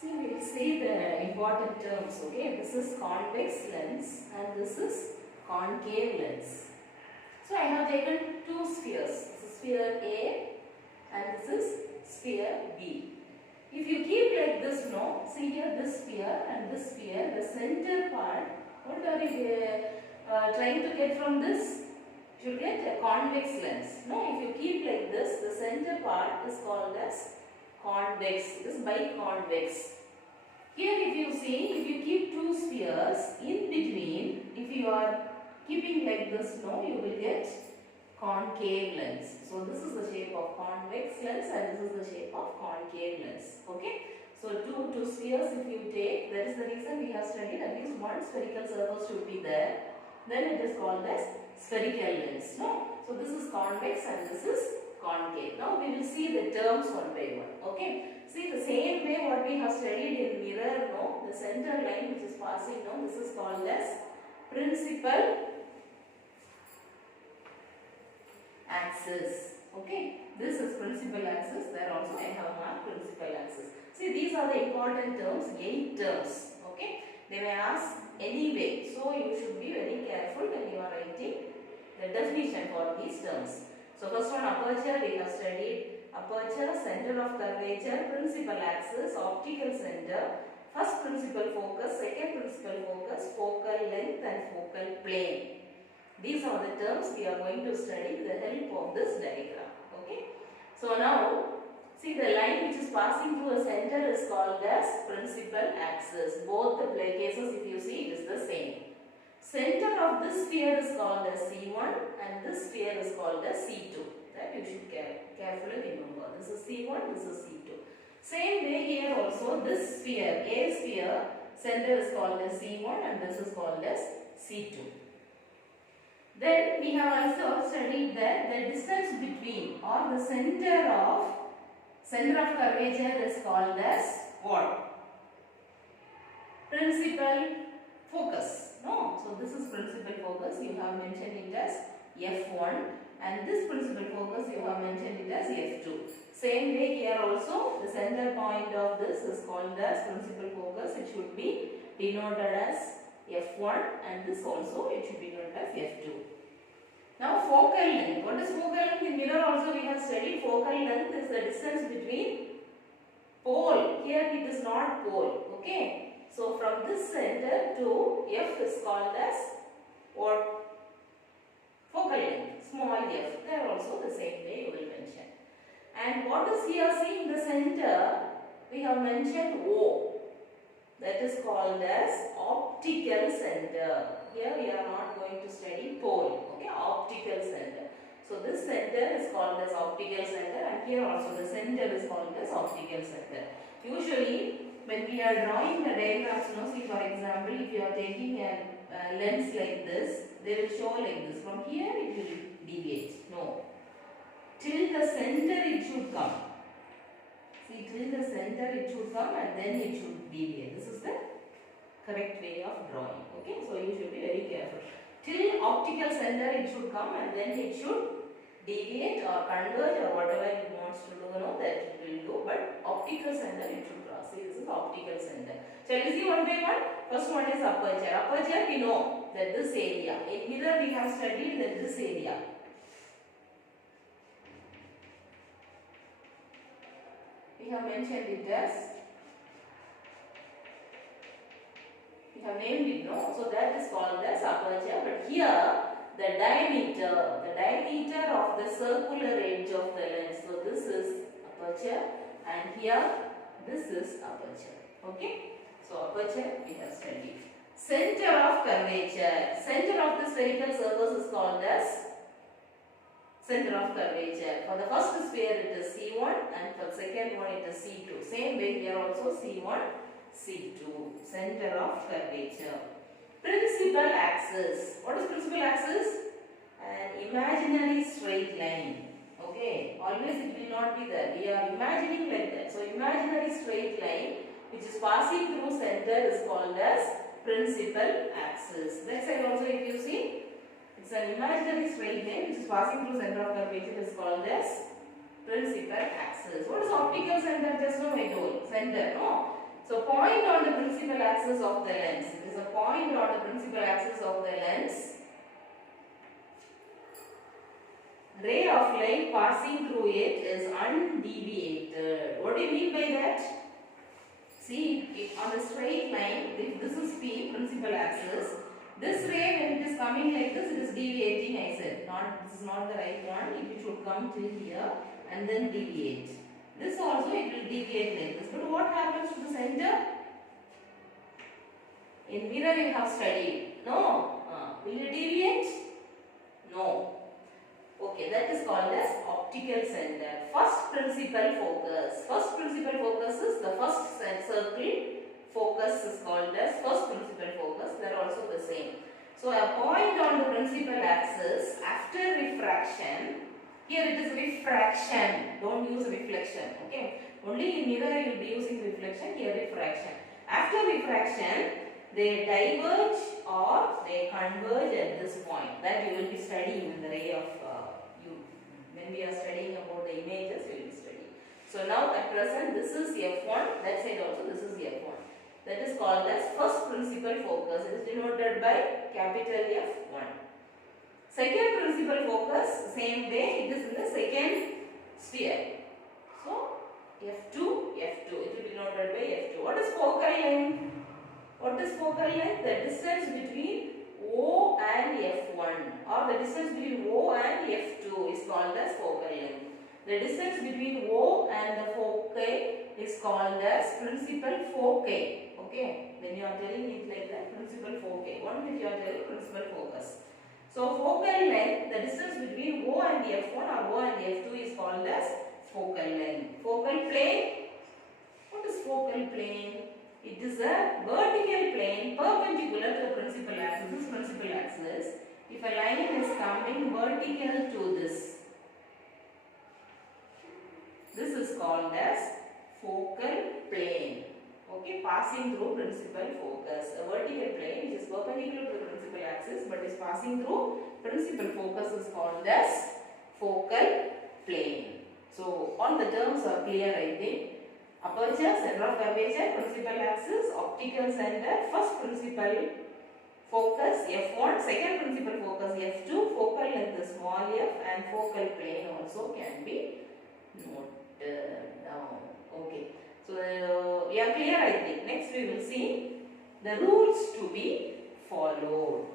See, we will see the important terms, okay. This is convex lens and this is concave lens. So, I have taken two spheres. This is sphere A and this is sphere B. If you keep like this, no, see here this sphere and this sphere, the center part, what are you trying to get from this? You should get a convex lens. No, if you keep like this, the center part is called as convex. It is biconvex. Here if you see, if you keep two spheres in between, if you are keeping like this, no, you will get concave lens. So this is the shape of convex lens and this is the shape of concave lens. Okay. So two spheres if you take, that is the reason we have studied at least one spherical surface should be there. Then it is called as spherical lens. No? So this is convex and this is concave. Now we will see the terms one by one. Okay. See the same way what we have studied in mirror, no, the center line which is passing, no, this is called as principal axis. Okay. This is principal axis. There also I have marked principal axis. See, these are the important terms, 8 terms. Okay. They may ask anyway. So you should be very careful when you are writing the definition for these terms. So first one, aperture we have studied. Aperture, center of curvature, principal axis, optical center, first principal focus, second principal focus, focal length and focal plane. These are the terms we are going to study with the help of this diagram. Okay. So now, see the line which is passing through a center is called as principal axis. Both the cases if you see it is the same. Center of this sphere is called as C1 and this sphere is called as C2. That you should carefully remember. This is C1, this is C2. Same way here also this sphere, A sphere, center is called as C1 and this is called as C2. Then we have also studied that the distance between or the center of curvature is called as what? Principal focus. No, so this is principal focus. You have mentioned it as F1 and this principal focus you have mentioned it as F2. Same way here also the center point of this is called as principal focus. It should be denoted as F1 and this also it should be denoted as F2. Now focal length. What is focal length? In mirror also we have studied focal length is the distance between pole. Here it is not pole. Okay. So from this center to F is called as what? Focal length. Small f. There also the same way you will mention. And what is here? See in the center we have mentioned O. That is called as optical center. Here we are not going to study pole. Okay, optical center. So this center is called as optical center and here also the center is called as optical center. Usually when we are drawing the diagrams, see for example if you are taking a lens like this, they will show like this. From here it will deviate. No. Till the center it should come. See, till the center it should come and then it should deviate. This is the correct way of drawing. Okay, so you should be very careful. Till optical center it should come and then it should deviate or converge or whatever it wants to do, that it will do. But optical center it should cross. See, this is optical center. Shall we see one by one? First one is aperture. Aperture we know that this area. In mirror we have studied that this area. We have mentioned it as, we have named it, no? So that is called as aperture. But here the diameter of the circular edge of the lens. So this is aperture and here this is aperture. Okay? So aperture we have studied. Center of curvature. Center of the spherical surface is called as center of curvature. For the first sphere it is C1 and for the second one it is C2. Same way here also C1, C2. Center of curvature. Principal axis. What is principal axis? An imaginary straight line. Okay. Always it will not be there. We are imagining like that. So imaginary straight line which is passing through center is called as principal axis. That side also if you see, it's an imaginary straight line which is passing through center of curvature is called as principal axis. What is optical center? Just now I told. Center, no? So point on the principal axis of the lens. It is a point on the principal axis of the lens. Ray of light passing through it is undeviated. What do you mean by that? See, if on a straight line, if this is P, principal axis, this ray when it is coming like this, it is deviating, I said. This is not the right one. It should come till here and then deviate. This also it will deviate like this. But what happens to the center? In mirror you have studied. No. Will it deviate? No. Okay, that is called as optical center. First principal focus. First principal focus is the first circle. Focus is called as first principal focus. They are also the same. So a point on the principal axis after refraction. Here it is refraction. Don't use reflection. Okay. Only in mirror you will be using reflection. Here refraction. After refraction, they diverge or they converge at this point. That you will be studying in the ray of when we are studying about the images, we will be studying. So now at present this is F1, that side also this is F1. That is called as first principal focus. It is denoted by capital F1. Second principal focus, same way, it is in the second sphere. So F2, F2, it will be denoted by F2. What is focal length? What is focal length? The distance between O and F1 or the distance between O and F2 is called as focal length. The distance between O and the foci is called as principal foci. Okay, when you are telling it like that, principal foci. What if you are telling principal focus? So focal length, the distance between O and F1 or O and F2 is called as focal length. Focal plane. What is focal plane? It is a vertical plane perpendicular to the principal axis. This principal axis. If a line is coming vertical to this, this is called as focal plane. Okay, passing through principal focus. A vertical plane which is perpendicular to the principal axis but is passing through principal focus is called as focal plane. So all the terms are clear, I think. Aperture, center of curvature, principal axis, optical center, first principal focus F1, second principal focus F2, focal length small f and focal plane also can be noted down. Okay. So we are clear, I think. Next we will see the rules to be followed.